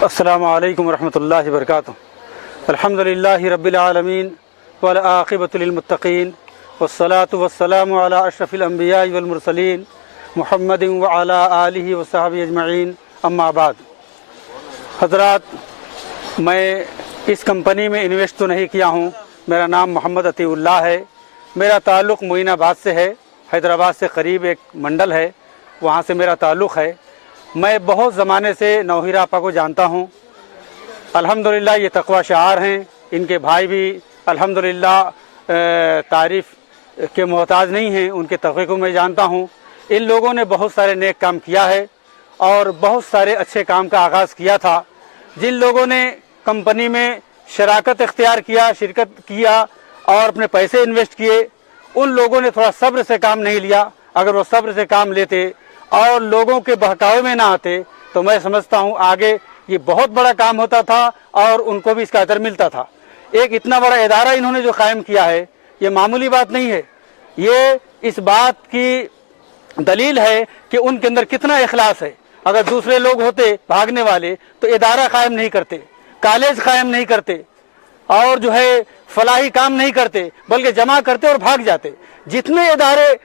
अस्सलामु अलैकुम वरहमतुल्लाहि वबरकातुहू। अल्हम्दुलिल्लाहि रब्बिल आलमीन वल आक़िबतु लिल मुत्तक़ीन वस्सलातु वस्सलामु अला अशरफिल अंबियाइ वल मुरसलीन मुहम्मदिन व अला आलिहि व सहबिहि अजमईन, अम्मा बाद। हज़रात, मैं इस कंपनी में इन्वेस्ट तो नहीं किया हूँ। मेरा नाम मोहम्मद अतीउल्लाह है। मेरा ताल्लुक़ मोइनाबाद से है। हैदराबाद से करीब एक मंडल है, वहाँ से मेरा ताल्लुक़ है। मैं बहुत ज़माने से नौहीरा आपा को जानता हूँ। अल्हम्दुलिल्लाह ये तक़वा शार हैं। इनके भाई भी अल्हम्दुलिल्लाह तारीफ़ के मोहताज नहीं हैं। उनके तक़वे को मैं जानता हूँ। इन लोगों ने बहुत सारे नेक काम किया है और बहुत सारे अच्छे काम का आगाज़ किया था। जिन लोगों ने कंपनी में शराकत इख्तियार किया, शिरकत किया और अपने पैसे इन्वेस्ट किए, उन लोगों ने थोड़ा सब्र से काम नहीं लिया। अगर वो सब्र से काम लेते और लोगों के बहकावे में ना आते तो मैं समझता हूँ आगे ये बहुत बड़ा काम होता था और उनको भी इसका अदर मिलता था। एक इतना बड़ा इदारा इन्होंने जो कायम किया है, ये मामूली बात नहीं है। ये इस बात की दलील है कि उनके अंदर कितना इखलास है। अगर दूसरे लोग होते भागने वाले तो इदारा कायम नहीं करते, कॉलेज कायम नहीं करते और जो है फलाही काम नहीं करते, बल्कि जमा करते और भाग जाते। जितने इदारे,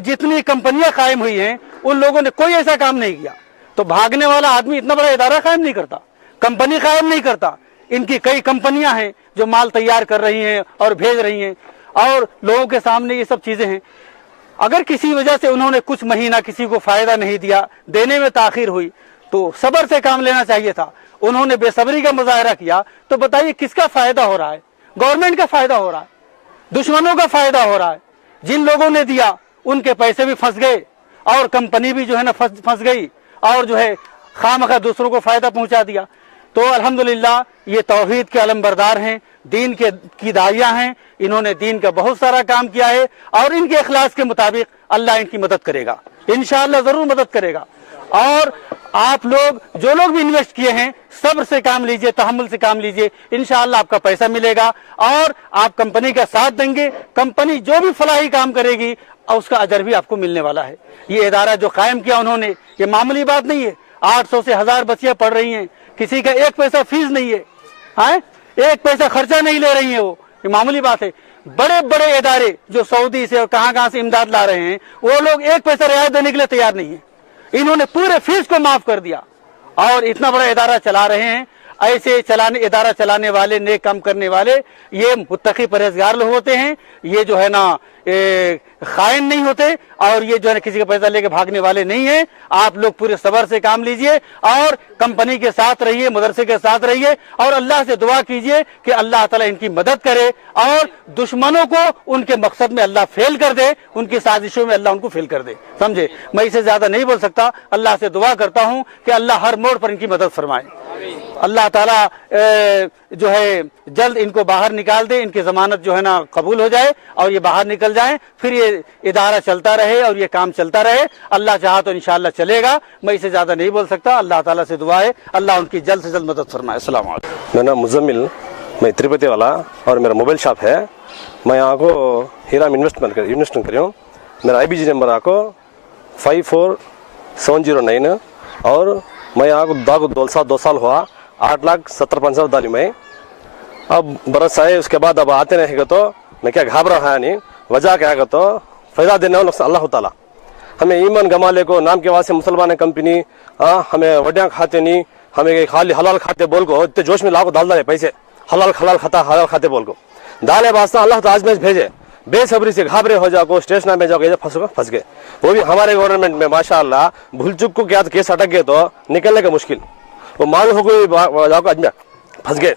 जितनी कंपनियां कायम हुई हैं, उन लोगों ने कोई ऐसा काम नहीं किया। तो भागने वाला आदमी इतना बड़ा इदारा कायम नहीं करता, कंपनी कायम नहीं करता। इनकी कई कंपनियां हैं जो माल तैयार कर रही हैं और भेज रही हैं और लोगों के सामने ये सब चीजें हैं। अगर किसी वजह से उन्होंने कुछ महीना किसी को फायदा नहीं दिया, देने में ताखीर हुई, तो सब्र से काम लेना चाहिए था। उन्होंने बेसब्री का मुजाहरा किया, तो बताइए किसका फायदा हो रहा है? गवर्नमेंट का फायदा हो रहा है, दुश्मनों का फायदा हो रहा है। जिन लोगों ने दिया उनके पैसे भी फंस गए और कंपनी भी जो है ना फंस गई और जो है खामखा दूसरों को फायदा पहुंचा दिया। तो अल्हम्दुलिल्लाह ये तौहीद के अलमबरदार हैं, दीन की दाइया हैं। इन्होंने दीन का बहुत सारा काम किया है और इनके इखलास के मुताबिक अल्लाह इनकी मदद करेगा, इंशाअल्लाह जरूर मदद करेगा। और आप लोग जो लोग भी इन्वेस्ट किए हैं, सब्र से काम लीजिए, तहम्मुल से काम लीजिए, इंशाअल्लाह आपका पैसा मिलेगा और आप कंपनी का साथ देंगे। कंपनी जो भी फलाही काम करेगी और उसका अजर भी आपको मिलने वाला है। ये इदारा जो कायम किया उन्होंने, ये मामूली बात नहीं है। 800 से 1000 बच्चियां पढ़ रही हैं, किसी का एक पैसा फीस नहीं है, एक पैसा खर्चा नहीं ले रही है वो, ये मामूली बात है। बड़े बड़े इदारे जो सऊदी से और कहां से इमदाद ला रहे हैं, वो लोग एक पैसा रियायत देने के लिए तैयार नहीं है। इन्होंने पूरे फीस को माफ कर दिया और इतना बड़ा इदारा चला रहे हैं। ऐसे इदारा चलाने वाले, नेक काम करने वाले, ये मुत्तकी परहेजगार लोग होते हैं। ये जो है ना खाइन नहीं होते और ये जो है किसी का पैसा लेके भागने वाले नहीं है। आप लोग पूरे सब्र से काम लीजिए और कंपनी के साथ रहिए, मदरसे के साथ रहिए और अल्लाह से दुआ कीजिए कि अल्लाह ताला इनकी मदद करे और दुश्मनों को उनके मकसद में अल्लाह फेल कर दे, उनकी साजिशों में अल्लाह उनको फेल कर दे। समझे? मैं इससे ज्यादा नहीं बोल सकता। अल्लाह से दुआ करता हूँ कि अल्लाह हर मोड़ पर इनकी मदद फरमाए। अल्लाह ताला जो है जल्द इनको बाहर निकाल दे, इनकी जमानत जो है ना कबूल हो जाए और ये बाहर निकल जाए, फिर ये इदारा चलता रहे और ये काम चलता रहे। अल्लाह चाहा तो इंशाअल्लाह चलेगा। मैं इससे ज्यादा नहीं बोल सकता। अल्लाह ताला से दुआ है अल्लाह उनकी जल्द से जल्द मदद फरमाए। अस्सलाम वालेकुम। मेरा नाम मुजम्मिल, मैं त्रिपति वाला और मेरा मोबाइल शॉप है। मैं यहाँ को हीरा में इन्वेस्टमेंट करी हूँ। मेरा IBG नंबर आपको 54709 और मैं यहाँ को 2 साल हुआ, 8,70,000 डाली मैं। अब बरस आए, उसके बाद अब आते रहेगा तो मैं क्या घबरा है नहीं। वजह क्या है तो फायदा देने वाला अल्लाह ताला। हमें ईमान गमाले को नाम के वास्ते मुसलमान कंपनी, हमें वड्या खाते नहीं, हमें खाली हलाल खाते बोल को इतने जोश में लाखों डाल डाले पैसे, हलाल हलाल खाते बोल को डाले वास्ता अल्लाह तो आजमाइश भेजे। बेसब्री से घाबरे हो जाओ, स्टेशन में जाओगे, फंस गए। वो भी हमारे गवर्नमेंट में माशाअल्लाह भूल चुक को क्या केस अटक गए तो निकलने का मुश्किल, वो मालूम हो गई अजमेर फंस गए।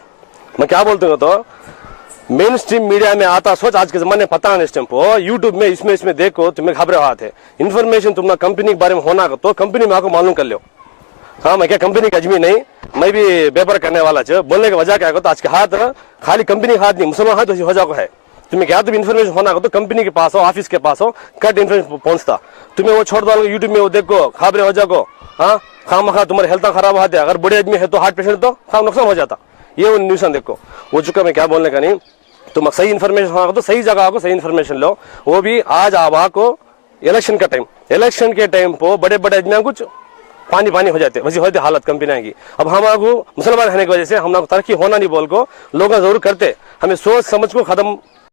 मैं क्या बोलते हूँ तो मेन स्ट्रीम मीडिया में आता सोच आज के जमाने पता नहीं। इस टाइम को यूट्यूब में इसमें देखो, तुम्हें घबरे हुआ थे इन्फॉर्मेशन तुमने कंपनी के बारे में होना तो कंपनी में आपको मालूम कर लो। हाँ, मैं क्या कंपनी का आदमी नहीं, मैं भी व्यापार करने वाला छ। बोलने की वजह क्या है तो आज के हाथ खाली कंपनी का हाथ नहीं, मुसलमान हाथ हो जाओ है। तुम्हें क्या तुम इन्फॉर्मेशन होना तो कंपनी के पास हो, ऑफिस के पास हो, कट इन्फॉर्मेशन पहुंचता। तुम्हें वो छोड़ दो यूट्यूब में, वो देखो खबरें हो जाओ। हाँ, खामखा तुम्हारे हेल्थ खराब होते, अगर बड़े आदमी है तो हार्ट पेशेंट तो खाम नुकसान हो जाता। ये वो न्यूज़ देखो वो चुका। मैं क्या बोलने का नहीं, तुम सही इन्फॉर्मेशन होगा तो सही जगह को सही इन्फॉर्मेशन लो। वो भी आज आवा को इलेक्शन का टाइम, इलेक्शन के टाइम पर बड़े बड़े आदमी कुछ पानी पानी हो जाते वैसी होती हालत कंपनी की। अब हमारे मुसलमान रहने की वजह से हम तरक्की होना नहीं बोल को लोग जरूर करते, हमें सोच समझ को खत्म